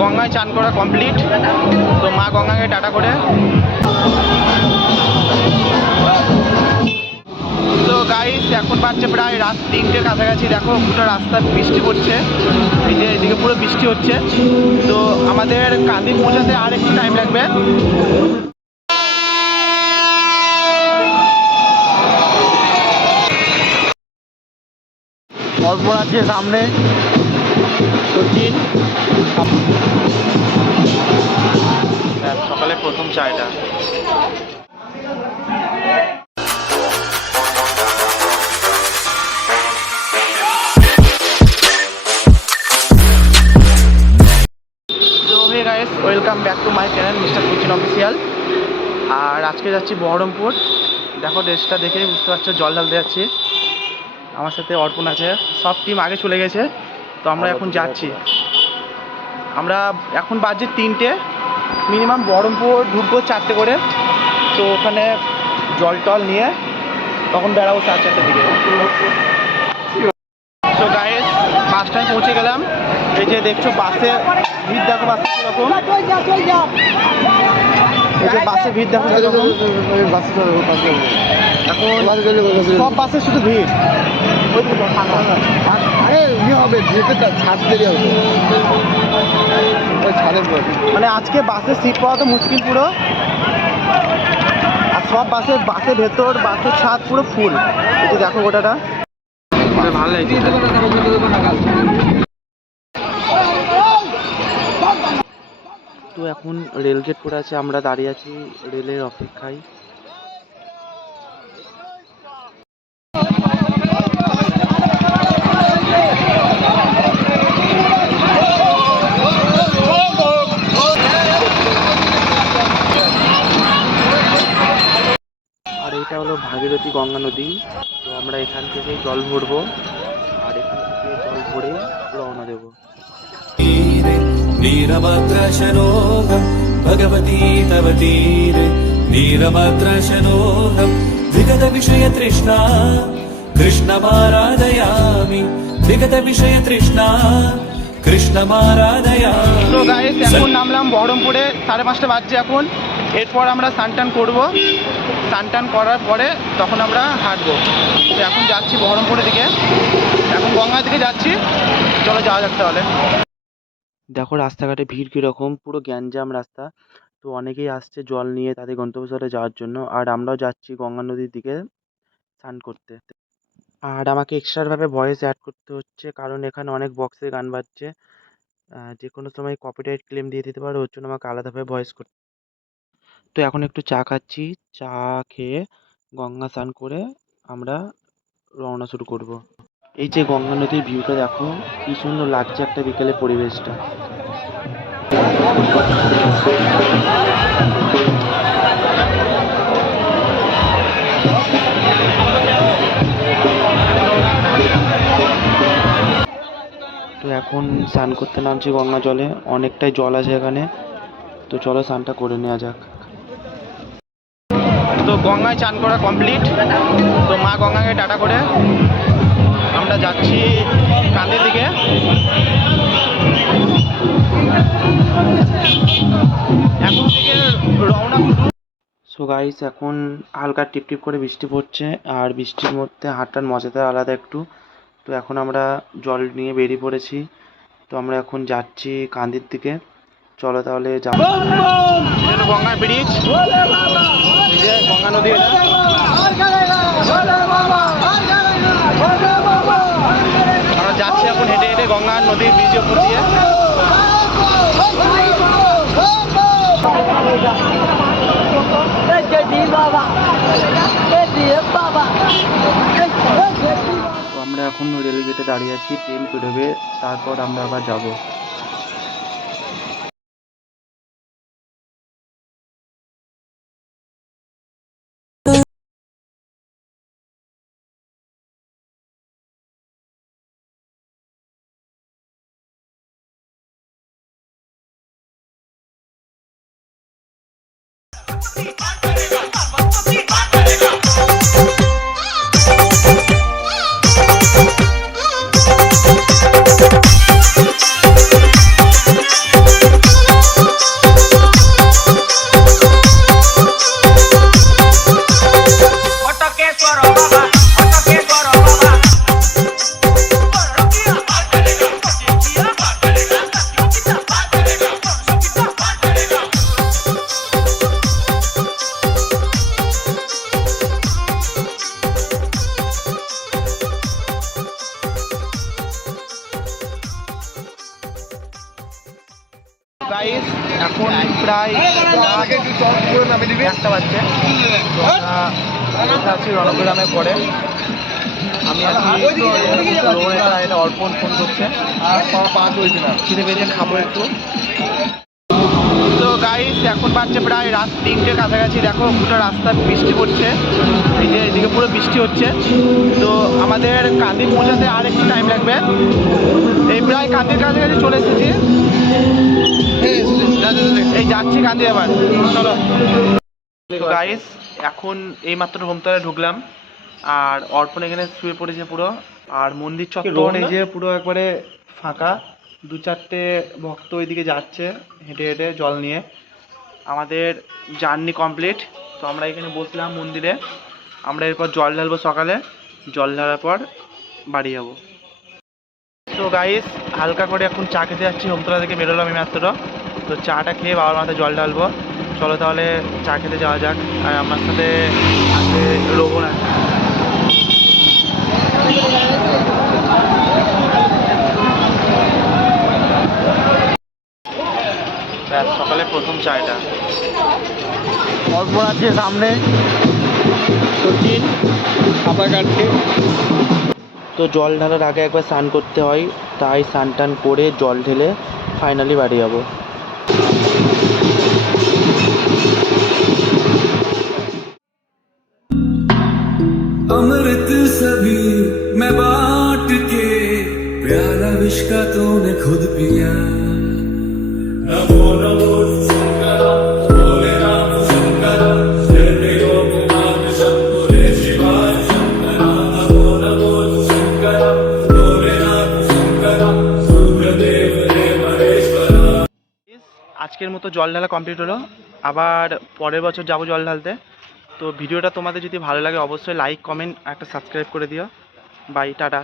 গঙ্গায় চান করা কমপ্লিট। তো মা গঙ্গাকে টাটা করে। তো গাইস এখন বাজছে প্রায় রাত তিনটের কাছাকাছি। দেখো, পুরো রাস্তা বৃষ্টি পড়ছে। এই যে এদিকে পুরো বৃষ্টি হচ্ছে। তো আমাদের কান্দির পৌঁছাতে আর একটু টাইম লাগবে। অল্পন আছে সামনে। সকালে প্রথম চায়টা। Welcome back to my channel mister cuisine official আর আজকে যাচ্ছি বহরমপুর। দেখো ড্রেসটা দেখে বুঝতে পারছ, জল ঢালতে যাচ্ছি। আমার সাথে অর্পণ আছে। সব টিম আগে চলে গেছে। তো আমরা এখন যাচ্ছি। আমরা এখন বাজে তিনটে। মিনিমাম বহরমপুর ঢুকবো চারটে করে। তো ওখানে জল টল নিয়ে তখন বেড়াবো চার চারটের দিকে। তো গাইস স্ট্যান্ড পৌঁছে গেলাম। এই যে দেখছ বাসে ভিড় দেখো বাসে কীরকম। বাসে ভিড় দেখো এখন সব বাসে শুধু ভিড়। ওই তো আরে ইয়ে হবে যেতে ছাদ দেরি হবে। ওই ছাদের পর। মানে আজকে বাসে সিট পাওয়া তো মুশকিল পুরো। আর সব বাসে বাসের ভেতর বাসের ছাদ পুরো ফুল যে দেখো গোটাটা। ভালো লাগছে। তো এখন রেল গেট পড়ে আছে, আমরা দাঁড়িয়ে আছি রেলের অপেক্ষায়। আর এটা হলো ভাগীরথী গঙ্গা নদী, তো আমরা এখান থেকে জল ভরবো, আর এখান থেকে জল ভরে तीरे वीरभद्रशनोहं भगवती तव तीरे वीरभद्रशनोहं विगतविषयतृष्णा कृष्णमाराधयामि विगतविषयतृष्णा कृष्णमाराधयामि তো গাইস এখন নামলাম বহরমপুরে সাড়ে পাঁচটা বাজছে এখন এরপর আমরা সানটান করব সানটান করার পরে তখন আমরা হাঁটবো তো এখন যাচ্ছি বহরমপুরের দিকে এখন গঙ্গার দিকে যাচ্ছি চলো যাওয়া যাক তাহলে দেখো রাস্তাঘাটে ভিড় কীরকম, পুরো গ্যাঞ্জাম রাস্তা। তো অনেকেই আসছে জল নিয়ে তাদের গন্তব্যস্থলে যাওয়ার জন্য। আর আমরাও যাচ্ছি গঙ্গা নদীর দিকে স্নান করতে। আর আমাকে এক্সট্রাভাবে ভয়েস অ্যাড করতে হচ্ছে, কারণ এখানে অনেক বক্সে গান বাজছে। যে কোনো সময় কপিরাইট ক্লেম দিয়ে দিতে পারে, ওর জন্য আমাকে আলাদাভাবে ভয়েস করতে তো এখন একটু চা খাচ্ছি। চা খেয়ে গঙ্গা স্নান করে আমরা রওনা শুরু করব। এই যে গঙ্গা নদীর ভিউটা দেখো, কি সুন্দর লাগছে একটা বিকেলের পরিবেশটা। তো এখন স্নান করতে নামছি গঙ্গা জলে, অনেকটাই জল আছে এখানে। তো চলো স্নানটা করে নেওয়া যাক। তো গঙ্গায় চান করা কমপ্লিট তো মা গঙ্গাকে টাটা করে। আমরা যাচ্ছি কান্দের দিকে। এখন থেকে রওনা সো গাইস এখন হালকা টিপ টিপ করে বৃষ্টি পড়ছে আর বৃষ্টির মধ্যে হাঁটার মজাটা আলাদা একটু। তো এখন আমরা জল নিয়ে বেরিয়ে পড়েছি। তো আমরা এখন যাচ্ছি কান্দির দিকে। চলো তাহলে যাব গঙ্গা ব্রিজ। গঙ্গা নদী এটা আমরা যাচ্ছি এখন হেঁটে হেঁটে গঙ্গা নদীর ব্রিজের উপর আমরা এখন রেলগেটে দাঁড়িয়ে আছি ট্রেন বেরোবে তারপর আমরা আবার যাব। Toro, baba. এখন প্রায় একটু বাজছে তো আছি রণগ্রামে পরে। আমি আছি রোহনেটা এটা অর্পণ ফোন করছে। খিদে পেয়েছে, খাব একটু। তো গাইস এখন বাজছে প্রায় রাত তিনটে কাছাকাছি। দেখো, পুরো রাস্তা বৃষ্টি পড়ছে। এই যে এদিকে পুরো বৃষ্টি হচ্ছে। তো আমাদের কান্দি পৌঁছাতে আর একটু টাইম লাগবে। এই প্রায় কান্দির কাছাকাছি চলে এসেছি। এই যাচ্ছি আবার চলো। গাইস এখন এই মাত্র হোমতলায় ঢুকলাম আর অর্পণ এখানে শুয়ে পড়েছে পুরো আর মন্দির চত্বর এই যে পুরো একবারে ফাঁকা দু চারটে ভক্ত ওইদিকে যাচ্ছে হেঁটে হেঁটে জল নিয়ে। আমাদের জার্নি কমপ্লিট তো আমরা এখানে বসলাম মন্দিরে। আমরা এরপর জল ঢালবো সকালে জল ঢালার পর বাড়ি যাব। তো গাইস হালকা করে এখন চা খেতে যাচ্ছি হোমতলা থেকে বেরোলাম এই মাত্র। তো চাটা খেয়ে বাবার মাথায় জল ঢালবো। চলো তাহলে চা খেতে যাওয়া যাক। আর আমার সাথে আছে রোহন আছে সকালে প্রথম চায়টা অল্প আছে সামনে। সচিন সাঁতার কাটছে তো জল ঢালার আগে একবার স্নান করতে হয়। তাই স্নান টান করে জল ঢেলে ফাইনালি বাড়ি যাব। प्याला विष का तूने खुद पिया नमो नमो शंकर भोले राम शंकर शरण्य योग नाथ शंकुरे शिवाय शंकर नमो नमो शंकर भोले नाथ शंकर सूर्यदेव रे महेश्वरा আজকের মতো জল ঢালা কমপ্লিট হলো আবার পরের বছর যাব জল ঢালতে তো ভিডিওটা তোমাদের যদি ভালো লাগে অবশ্যই লাইক কমেন্ট একটা সাবস্ক্রাইব করে দিও বাই টাটা